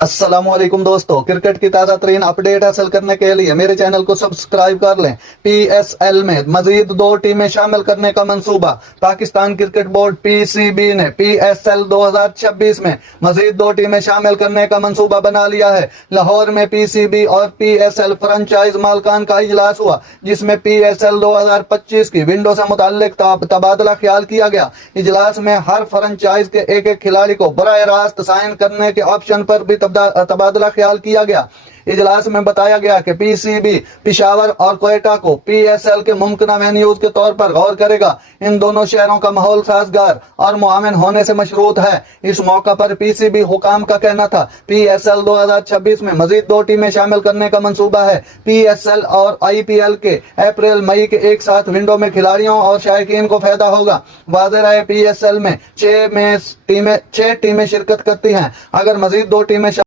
अस्सलाम वालेकुम दोस्तों, क्रिकेट की ताज़ा तरीन अपडेट हासिल करने के लिए मेरे चैनल को सब्सक्राइब कर लें। PSL में मजीद 2 टीमें शामिल करने का मंसूबा। पाकिस्तान क्रिकेट बोर्ड PCB ने PSL 2026 में मजीद 2 टीमें शामिल करने का मंसूबा बना लिया है। लाहौर में PCB और PSL फ्रेंचाइज मालकान का इजलास हुआ, जिसमें PSL 2025 की विंडो से मुताल्लिक तबादला ख्याल किया गया। इजलास में हर फ्रेंचाइज के एक एक खिलाड़ी को बराह रास्त साइन करने के ऑप्शन पर भी तबादला ख्याल किया गया। इजलास में बताया गया कि PCB पिशावर और कोयटा को PSL के मुमकिन वेन्यूज के तौर पर गौर करेगा। इन दोनों शहरों का माहौल साजगार और मुआविन होने से मशरूत है। इस मौका पर PCB हुकाम का कहना था PSL 2026 में मजीद 2 टीमें शामिल करने का मंसूबा है। PSL और IPL के अप्रैल मई के एक साथ विंडो में खिलाड़ियों और शायकीन को फायदा होगा। वाज़ेह रहे PSL में 6 टीमें शिरकत करती हैं। अगर मजीद 2 टीमें